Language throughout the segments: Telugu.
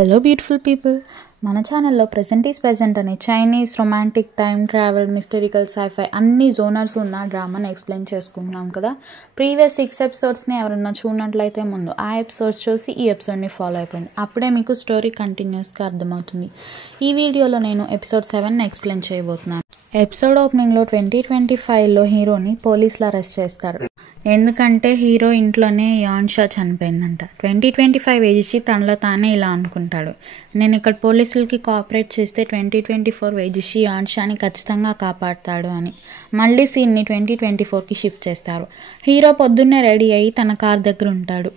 హలో బ్యూటిఫుల్ పీపుల్, మన ఛానల్లో ప్రెజెంట్ ఈజ్ ప్రెజెంట్ అనే చైనీస్ రొమాంటిక్ టైమ్ ట్రావెల్ మిస్టరికల్ సైఫై అన్ని జోనర్స్ ఉన్న డ్రామాని ఎక్స్ప్లెయిన్ చేసుకుంటున్నాం కదా. ప్రీవియస్ 6 ఎపిసోడ్స్ని ఎవరన్నా చూడనట్లయితే ముందు ఆ ఎపిసోడ్స్ చూసి ఈ ఎపిసోడ్ని ఫాలో అయిపోయింది. అప్పుడే మీకు స్టోరీ కంటిన్యూస్గా అర్థమవుతుంది. ఈ వీడియోలో నేను ఎపిసోడ్ 7ని ఎక్స్ప్లెయిన్ చేయబోతున్నాను. ఎపిసోడ్ ఓపెనింగ్లో 2025లో హీరోని పోలీసులు అరెస్ట్ చేస్తారు. ఎందుకంటే హీరో ఇంట్లోనే యాన్షా చనిపోయిందంట. 2025 వేజిషి తనలో తానే ఇలా అనుకుంటాడు, నేను ఇక్కడ పోలీసులకి కోఆపరేట్ చేస్తే 2024 వేజిషి యాన్షాని ఖచ్చితంగా కాపాడుతాడు అని. మళ్ళీ సీన్ని 2024కి షిఫ్ట్ చేస్తారు. హీరో పొద్దున్నే రెడీ అయ్యి తన కార్ దగ్గర ఉంటాడు.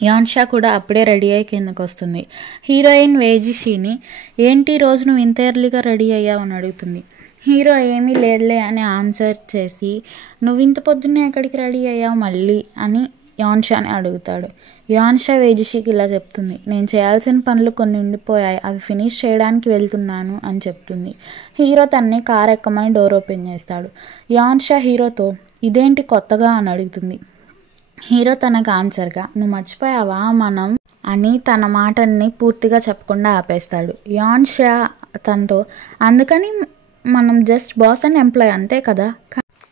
యాన్షా కూడా అప్పుడే రెడీ అయ్యి కిందకు వస్తుంది. హీరోయిన్ వేజిషిని ఏంటి రోజు నువ్వు ఇంత ఎర్లీగా రెడీ అయ్యావు అని అడుగుతుంది. హీరో ఏమీ లేదులే అని ఆన్సర్ చేసి నువ్వు ఇంత పొద్దున్నే ఎక్కడికి రెడీ అయ్యావు మళ్ళీ అని యాన్షాని అడుగుతాడు. యాన్షా వేజిషికి ఇలా చెప్తుంది, నేను చేయాల్సిన పనులు కొన్ని ఉండిపోయాయి, అవి ఫినిష్ చేయడానికి వెళ్తున్నాను అని చెప్తుంది. హీరో తన్ని కార్ ఎక్కమని డోర్ ఓపెన్ చేస్తాడు. యాన్షా హీరోతో ఇదేంటి కొత్తగా అని అడుగుతుంది. హీరో తనకు ఆన్సర్గా నువ్వు మర్చిపోయావా మనం అని తన మాటల్ని పూర్తిగా చెప్పకుండా ఆపేస్తాడు. యాన్షా తనతో అందుకని మనం జస్ట్ బాస్ అండ్ ఎంప్లాయ్ అంతే కదా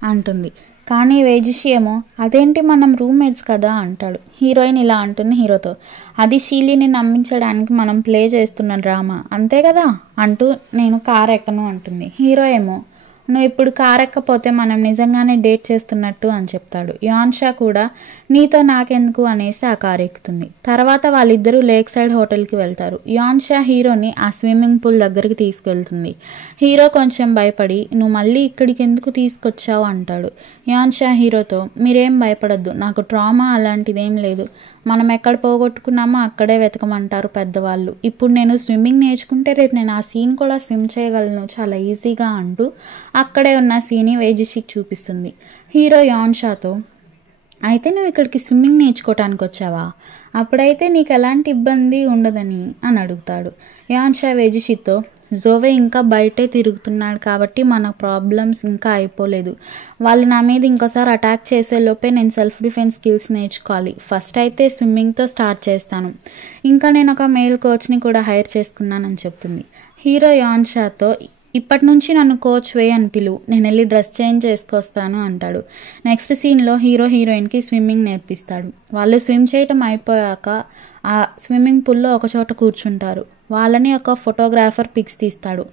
అంటుంది. కానీ వేజిషి ఏమో అదేంటి మనం రూమ్మేట్స్ కదా అంటాడు. హీరోయిన్ ఇలా అంటుంది హీరోతో, అది షీలీని నమ్మించడానికి మనం ప్లే చేస్తున్న డ్రామా అంతే కదా అంటూ నేను కార్ ఎక్కను అంటుంది. హీరో ఏమో నువ్వు ఇప్పుడు కార్ ఎక్కపోతే మనం నిజంగానే డేట్ చేస్తున్నట్టు అని చెప్తాడు. యాన్షా కూడా నీతో నాకెందుకు అనేసి ఆ కార్ ఎక్కుతుంది. తర్వాత వాళ్ళిద్దరూ లేక్ సైడ్ హోటల్కి వెళ్తారు. యాన్షా హీరోని ఆ స్విమ్మింగ్ పూల్ దగ్గరికి తీసుకెళ్తుంది. హీరో కొంచెం భయపడి నువ్వు మళ్ళీ ఇక్కడికి ఎందుకు తీసుకొచ్చావు అంటాడు. యాన్షా హీరోతో మీరేం భయపడద్దు, నాకు ట్రామా అలాంటిదేం లేదు, మనం ఎక్కడ పోగొట్టుకున్నామో అక్కడే వెతకమంటారు పెద్దవాళ్ళు. ఇప్పుడు నేను స్విమ్మింగ్ నేర్చుకుంటే రేపు నేను ఆ సీన్ కూడా స్విమ్ చేయగలను చాలా ఈజీగా అంటూ అక్కడే ఉన్న సీన్ని వేజిషికి చూపిస్తుంది. హీరో యాన్షాతో అయితే నువ్వు ఇక్కడికి స్విమ్మింగ్ నేర్చుకోవటానికి వచ్చావా, అప్పుడైతే నీకు ఎలాంటి ఇబ్బంది ఉండదని అని అడుగుతాడు. యాన్షా వేజిషితో జోవే ఇంకా బయటే తిరుగుతున్నాడు కాబట్టి మన ప్రాబ్లమ్స్ ఇంకా అయిపోలేదు, వాళ్ళు నా మీద ఇంకోసారి అటాక్ చేసే లోపే నేను సెల్ఫ్ డిఫెన్స్ స్కిల్స్ నేర్చుకోవాలి, ఫస్ట్ అయితే స్విమ్మింగ్తో స్టార్ట్ చేస్తాను, ఇంకా నేను ఒక మేల్ కోచ్ని కూడా హైర్ చేసుకున్నానని చెప్తుంది. హీరో యాన్షాతో ఇప్పటి నుంచి నన్ను కోచ్ వే అని పిలువు, నేను వెళ్ళి డ్రెస్ చేంజ్ చేసుకొస్తాను అంటాడు. నెక్స్ట్ సీన్లో హీరో హీరోయిన్కి స్విమ్మింగ్ నేర్పిస్తాడు. వాళ్ళు స్విమ్ చేయటం అయిపోయాక ఆ స్విమ్మింగ్ పూల్లో ఒక చోట కూర్చుంటారు. వాళ్ళని ఒక ఫోటోగ్రాఫర్ పిక్స్ తీస్తాడు.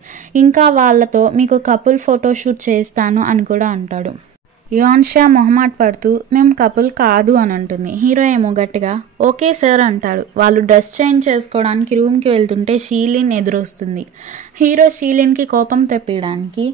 ఇంకా వాళ్ళతో మీకు కపుల్ ఫోటోషూట్ చేస్తాను అని కూడా అంటాడు. యాన్షా మొహమాట పడుతూ మేము కపుల్ కాదు అని అంటుంది. హీరో ఏమో గట్టిగా ఓకే సార్ అంటాడు. వాళ్ళు డ్రెస్ చేంజ్ చేసుకోవడానికి రూమ్కి వెళ్తుంటే షీలిన్ ఎదురొస్తుంది. హీరో షీలిన్కి కోపం తెప్పించడానికి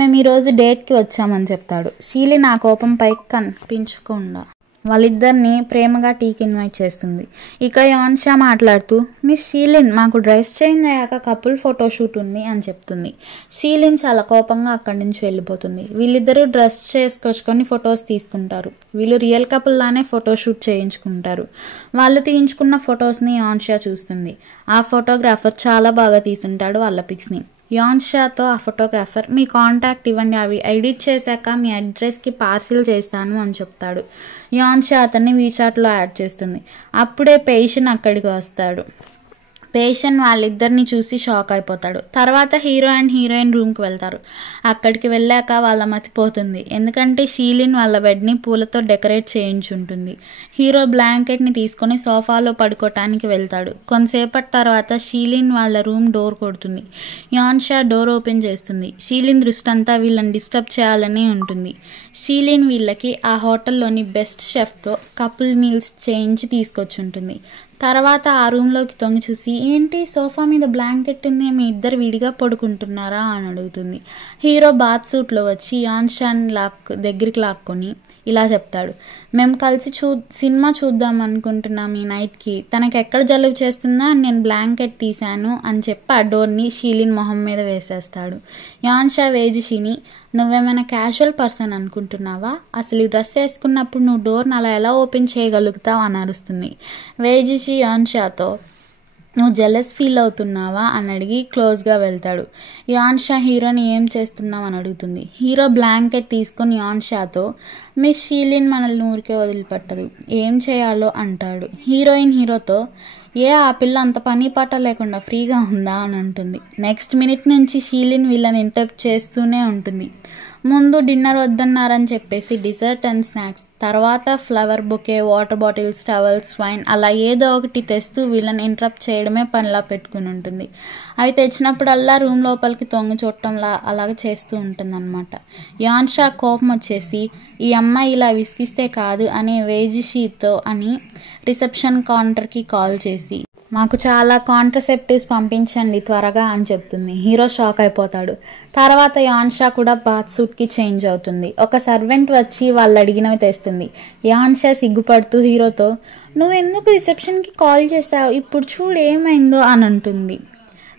మేము ఈరోజు డేట్కి వచ్చామని చెప్తాడు. షీలిన్ ఆ కోపం పైకి కనిపించకుండా వాళ్ళిద్దరిని ప్రేమగా టీకి ఇన్వైట్ చేస్తుంది. ఇక యాన్షా మాట్లాడుతూ మిస్ షీలిన్ మాకు డ్రెస్ చేంజ్ అయ్యాక కపుల్ ఫోటోషూట్ ఉంది అని చెప్తుంది. షీలిన్ చాలా కోపంగా అక్కడి నుంచి వెళ్ళిపోతుంది. వీళ్ళిద్దరూ డ్రెస్ చేసుకొచ్చుకొని ఫొటోస్ తీసుకుంటారు. వీళ్ళు రియల్ కపుల్ లానే ఫోటోషూట్ చేయించుకుంటారు. వాళ్ళు తీయించుకున్న ఫొటోస్ని యాన్షా చూస్తుంది. ఆ ఫోటోగ్రాఫర్ చాలా బాగా తీసుంటాడు వాళ్ళ పిక్స్ని. యాన్షాతో ఆ ఫోటోగ్రాఫర్ మీ కాంటాక్ట్ ఇవ్వండి, అవి ఎడిట్ చేశాక మీ అడ్రస్కి పార్సిల్ చేస్తాను అని చెప్తాడు. యాన్షా అతన్ని వీచాట్లో యాడ్ చేస్తుంది. అప్పుడే పేషెంట్ అక్కడికి వస్తాడు. పేషెంట్ వాళ్ళిద్దరిని చూసి షాక్ అయిపోతాడు. తర్వాత హీరో అండ్ హీరోయిన్ రూమ్కి వెళ్తారు. అక్కడికి వెళ్ళాక వాళ్ళ మతిపోతుంది. ఎందుకంటే షీలిన్ వాళ్ళ బెడ్ని పూలతో డెకరేట్ చేయించుంటుంది. హీరో బ్లాంకెట్ని తీసుకొని సోఫాలో పడుకోవటానికి వెళ్తాడు. కొంతసేపటి తర్వాత షీలిన్ వాళ్ళ రూమ్ డోర్ కొడుతుంది. యాన్షా డోర్ ఓపెన్ చేస్తుంది. షీలిన్ దృష్టి అంతా వీళ్ళని డిస్టర్బ్ చేయాలని ఉంటుంది. షీలిన్ వీళ్ళకి ఆ హోటల్లోని బెస్ట్ షెఫ్తో కపుల్ మీల్స్ చేయించి తీసుకొచ్చి ఉంటుంది. తర్వాత ఆ రూమ్లోకి తొంగి చూసి ఏంటి సోఫా మీద బ్లాంకెట్ ఉంది, మీ ఇద్దరు విడిగా పడుకుంటున్నారా అని అడుగుతుంది. హీరో బాత్ సూట్లో వచ్చి యాన్షాన్ దగ్గరికి లాక్కొని ఇలా చెప్తాడు, మేము కలిసి సినిమా చూద్దాం అనుకుంటున్నాం ఈ నైట్కి, తనకి ఎక్కడ జలుబు చేస్తుందా అని నేను బ్లాంకెట్ తీశాను అని చెప్పి ఆ డోర్ని షీలిన్ మొహం మీద వేసేస్తాడు. యాన్షా వేజిషిని నువ్వేమైనా క్యాజువల్ పర్సన్ అనుకుంటున్నావా, అసలు ఈ డ్రెస్ వేసుకున్నప్పుడు నువ్వు డోర్ని అలా ఎలా ఓపెన్ చేయగలుగుతావు అని అరుస్తుంది. వేజిషి యాన్షాతో నువ్వు జెలస్ ఫీల్ అవుతున్నావా అని అడిగి క్లోజ్గా వెళ్తాడు. యాన్షా హీరోని ఏం చేస్తున్నావు అని అడుగుతుంది. హీరో బ్లాంకెట్ తీసుకొని యాన్షాతో మిస్ షీలిన్ మనల్ని ఊరికే వదిలిపెట్టదు, ఏం చేయాలో అంటాడు. హీరోయిన్ హీరోతో ఆ పిల్ల అంత పని పాట లేకుండా ఫ్రీగా ఉందా అని అంటుంది. నెక్స్ట్ మినిట్ నుంచి షీలిన్ వీళ్ళని ఇంటరప్ట్ చేస్తూనే ఉంటుంది. ముందు డిన్నర్ వద్దన్నారని చెప్పేసి డిజర్ట్ అండ్ స్నాక్స్, తర్వాత flower bouquet, water bottles, towels, wine అలా ఏదో ఒకటి తెస్తూ వీళ్ళని ఇంటరప్ట్ చేయడమే పనిలా పెట్టుకుని ఉంటుంది. అవి తెచ్చినప్పుడల్లా రూమ్ లోపలికి తొంగి చూడటంలా అలాగే చేస్తూ ఉంటుందన్నమాట. యాన్షా కోపం వచ్చేసి ఈ అమ్మాయి ఇలా విసిగిస్తే కాదు అని వేజిషితో అని రిసెప్షన్ కౌంటర్కి కాల్ చేసి మాకు చాలా కాంట్రసెప్టివ్స్ పంపించండి త్వరగా అని చెప్తుంది. హీరో షాక్ అయిపోతాడు. తర్వాత యాన్షా కూడా బాత్ సూట్కి చేంజ్ అవుతుంది. ఒక సర్వెంట్ వచ్చి వాళ్ళు అడిగినవి తెస్తుంది. యాన్షా సిగ్గుపడుతూ హీరోతో నువ్వెందుకు రిసెప్షన్కి కాల్ చేసావు, ఇప్పుడు చూడు ఏమైందో అని అంటుంది.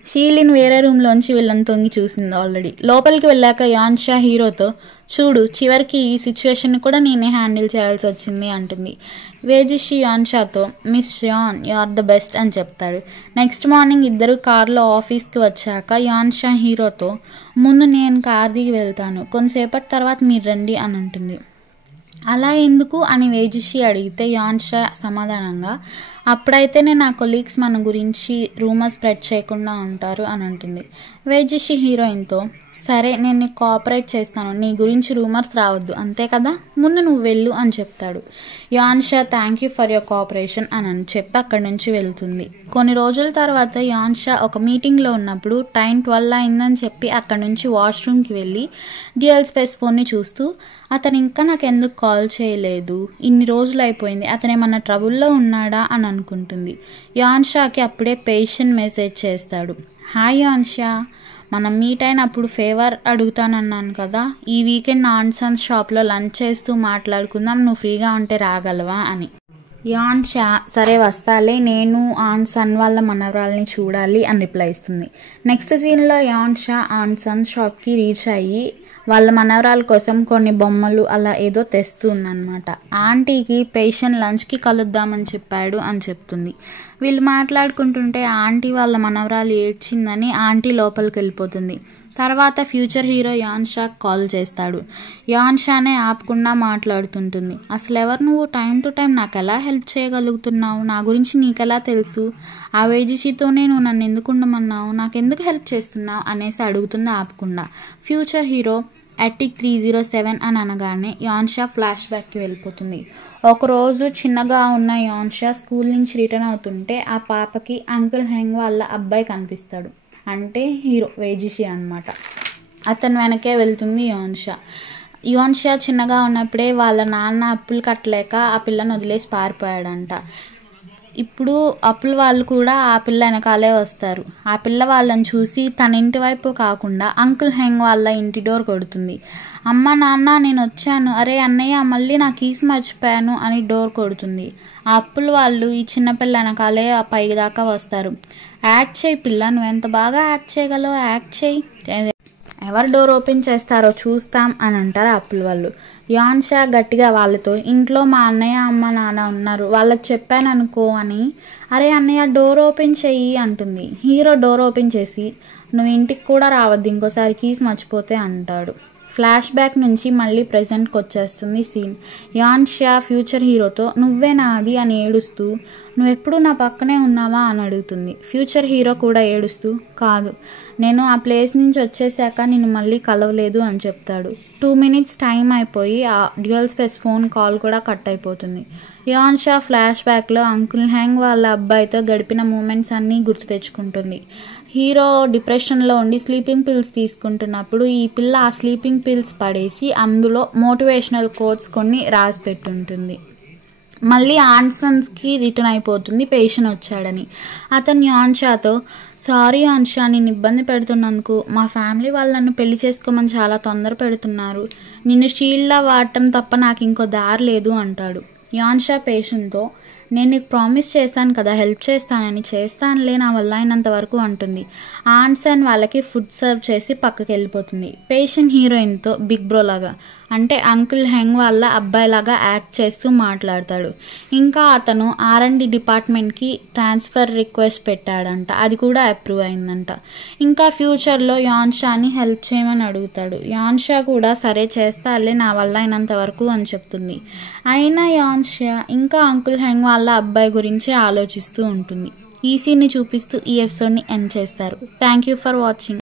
షీలిన్ వేరే రూమ్లోంచి వీళ్ళని తొంగి చూసింది ఆల్రెడీ. లోపలికి వెళ్ళాక యాన్షా హీరోతో చూడు చివరికి ఈ సిచ్యువేషన్ కూడా నేనే హ్యాండిల్ చేయాల్సి వచ్చింది అంటుంది. వేజిషి యాన్షాతో miss Yan you are the best అని చెప్తాడు. నెక్స్ట్ మార్నింగ్ ఇద్దరు కార్లో ఆఫీస్కి వచ్చాక యాన్షా హీరోతో ముందు నేను కార్ దిగి వెళ్తాను, కొంతసేపటి తర్వాత మీరు రండి అని అంటుంది. అలా ఎందుకు అని వేజిషి అడిగితే యాన్షా సమాధానంగా అప్పుడైతేనే నా కొలీగ్స్ మన గురించి రూమర్ స్ప్రెడ్ చేయకుండా ఉంటారు అని అంటుంది. వేజిషి హీరోయిన్తో సరే నేను నీకు కోఆపరేట్ చేస్తాను, నీ గురించి రూమర్స్ రావద్దు అంతే కదా, ముందు నువ్వు వెళ్ళు అని చెప్తాడు. Yansha thank you for your cooperation అని చెప్పి అక్కడి నుంచి వెళ్తుంది. కొన్ని రోజుల తర్వాత యాన్షా ఒక మీటింగ్లో ఉన్నప్పుడు టైం 12 అయిందని చెప్పి అక్కడి నుంచి వాష్రూమ్కి వెళ్ళి డ్యూయల్ స్పేస్ ఫోన్ని చూస్తూ అతను ఇంకా నాకు ఎందుకు కాల్ చేయలేదు, ఇన్ని రోజులు అయిపోయింది, అతను ఏమన్నా ట్రబుల్లో ఉన్నాడా అని అనుకుంటుంది. యాన్షాకి అప్పుడే పేషెంట్ మెసేజ్ చేస్తాడు. హాయ్ యాన్షా, మనం మీట్ అయినప్పుడు ఫేవర్ అడుగుతానన్నాను కదా, ఈ వీకెండ్ ఆన్సన్స్ షాప్లో లంచ్ చేస్తూ మాట్లాడుకుందాం, నువ్వు ఫ్రీగా ఉంటే రాగలవా అని. యాన్షా సరే వస్తాలే, నేను ఆన్సన్ వాళ్ళ మనవరాల్ని చూడాలి అని రిప్లై ఇస్తుంది. నెక్స్ట్ సీన్లో యాన్షా ఆన్సన్ షాప్కి రీచ్ అయ్యి వాళ్ళ మనవరాల కోసం కొన్ని బొమ్మలు అలా ఏదో తెస్తుందన్నమాట. ఆంటీకి పేషెంట్ లంచ్కి కలుద్దామని చెప్పాడు అని చెప్తుంది. వీళ్ళు మాట్లాడుకుంటుంటే ఆంటీ వాళ్ళ మనవరాలు ఏడ్చిందని ఆంటీ లోపలికి వెళ్ళిపోతుంది. తర్వాత ఫ్యూచర్ హీరో యాన్షాకి కాల్ చేస్తాడు. యాన్షానే ఆపకుండా మాట్లాడుతుంటుంది. అసలు ఎవరు నువ్వు, టైం టు టైం నాకు ఎలా హెల్ప్ చేయగలుగుతున్నావు, నా గురించి నీకెలా తెలుసు, ఆ వేజిషితోనే నువ్వు నన్ను ఎందుకు ఉండమన్నావు, నాకెందుకు హెల్ప్ చేస్తున్నావు అనేసి అడుగుతుంది ఆపకుండా. ఫ్యూచర్ హీరో అటిక్ 307 అని అనగానే యాన్షా ఫ్లాష్ బ్యాక్కి వెళ్ళిపోతుంది. ఒకరోజు చిన్నగా ఉన్న యాన్షా స్కూల్ నుంచి రిటర్న్ అవుతుంటే ఆ పాపకి అంకుల్ హెంగ్ వాళ్ళ అబ్బాయి కనిపిస్తాడు. అంటే హీరో వేజిషి అనమాట. అతను వెనకే వెళ్తుంది యాన్షా. యాన్షా చిన్నగా ఉన్నప్పుడే వాళ్ళ నాన్న అప్పులు కట్టలేక ఆ పిల్లని వదిలేసి పారిపోయాడంట. ఇప్పుడు అప్పుల వాళ్ళు కూడా ఆ పిల్ల వెనకాలే వస్తారు. ఆ పిల్ల వాళ్ళని చూసి తన ఇంటి వైపు కాకుండా అంకుల్ హెంగ్ వాళ్ళ ఇంటి డోర్ కొడుతుంది. అమ్మ నాన్న నేను వచ్చాను, అరే అన్నయ్య మళ్ళీ నా కీస్ మర్చిపోయాను అని డోర్ కొడుతుంది. ఆ అప్పుల వాళ్ళు ఈ చిన్నపిల్ల వెనకాలే ఆ పై దాకా వస్తారు. యాక్ట్ చేయి పిల్ల, నువ్వు ఎంత బాగా యాక్ట్ చేయగలవు, యాక్ట్ చేయి, ఎవరు డోర్ ఓపెన్ చేస్తారో చూస్తాం అని అంటారు అప్పుల వాళ్ళు. యాన్షా గట్టిగా వాళ్ళతో ఇంట్లో మా అన్నయ్య అమ్మ నాన్న ఉన్నారు, వాళ్ళకి చెప్పాను అనుకో అని, అరే అన్నయ్య డోర్ ఓపెన్ చెయ్యి అంటుంది. హీరో డోర్ ఓపెన్ చేసి నువ్వు ఇంటికి కూడా రావద్దు ఇంకోసారి కీస్ మర్చిపోతే అంటాడు. ఫ్లాష్ బ్యాక్ నుంచి మళ్ళీ ప్రెజెంట్కి వచ్చేస్తుంది సీన్. యాన్షా ఫ్యూచర్ హీరోతో నువ్వే నాది అని ఏడుస్తూ నువ్వెప్పుడు నా పక్కనే ఉన్నావా అని అడుగుతుంది. ఫ్యూచర్ హీరో కూడా ఏడుస్తూ కాదు, నేను ఆ ప్లేస్ నుంచి వచ్చేసాక నిన్ను మళ్ళీ కలవలేదు అని చెప్తాడు. 2 minutes టైం అయిపోయి ఆ డ్యూయల్ స్పేస్ ఫోన్ కాల్ కూడా కట్ అయిపోతుంది. యాన్షా ఫ్లాష్ బ్యాక్లో అంకుల్ హ్యాంగ్ వాళ్ళ అబ్బాయితో గడిపిన మూమెంట్స్ అన్నీ గుర్తు తెచ్చుకుంటుంది. హీరో డిప్రెషన్లో ఉండి స్లీపింగ్ పిల్స్ తీసుకుంటున్నప్పుడు ఈ పిల్ల ఆ స్లీపింగ్ పిల్స్ పడేసి అందులో మోటివేషనల్ కోట్స్ కొన్ని రాసి పెట్టుంటుంది. మళ్ళీ ఆన్సన్స్కి రిటర్న్ అయిపోతుంది పేషెంట్ వచ్చాడని. అతను యాన్షాతో సారీ యాన్షా, నేను ఇబ్బంది పెడుతున్నందుకు, మా ఫ్యామిలీ వాళ్ళు నన్ను పెళ్లి చేసుకోమని చాలా తొందర పెడుతున్నారు, నిన్ను షీల్డ్లా వాడటం తప్ప నాకు ఇంకో దారి లేదు అంటాడు. యాన్షా పేషెంట్తో నేను నీకు ప్రామిస్ చేశాను కదా హెల్ప్ చేస్తానని, చేస్తానులే నా వల్ల అయినంత వరకు అంటుంది. ఆన్సన్ వాళ్ళకి ఫుడ్ సర్వ్ చేసి పక్కకి వెళ్ళిపోతుంది. పేషెంట్ హీరోయిన్తో బిగ్ బ్రో లాగా అంటే అంకుల్ హెంగ్ వాళ్ళ అబ్బాయిలాగా యాక్ట్ చేస్తూ మాట్లాడతాడు. ఇంకా అతను R&D డిపార్ట్మెంట్కి ట్రాన్స్ఫర్ రిక్వెస్ట్ పెట్టాడంట, అది కూడా అప్రూవ్ అయిందంట. ఇంకా ఫ్యూచర్లో యాన్షాని హెల్ప్ చేయమని అడుగుతాడు. యాన్షా కూడా సరే చేస్తాలే నా వల్ల అయినంత వరకు అని చెప్తుంది. అయినా యాన్షా ఇంకా అంకుల్ హెంగ్ వాళ్ళ అబ్బాయి గురించి ఆలోచిస్తూ ఉంటుంది. ఈసీని చూపిస్తూ ఈ ఎపిసోడ్ని ఎండ్ చేస్తారు. Thank you for watching.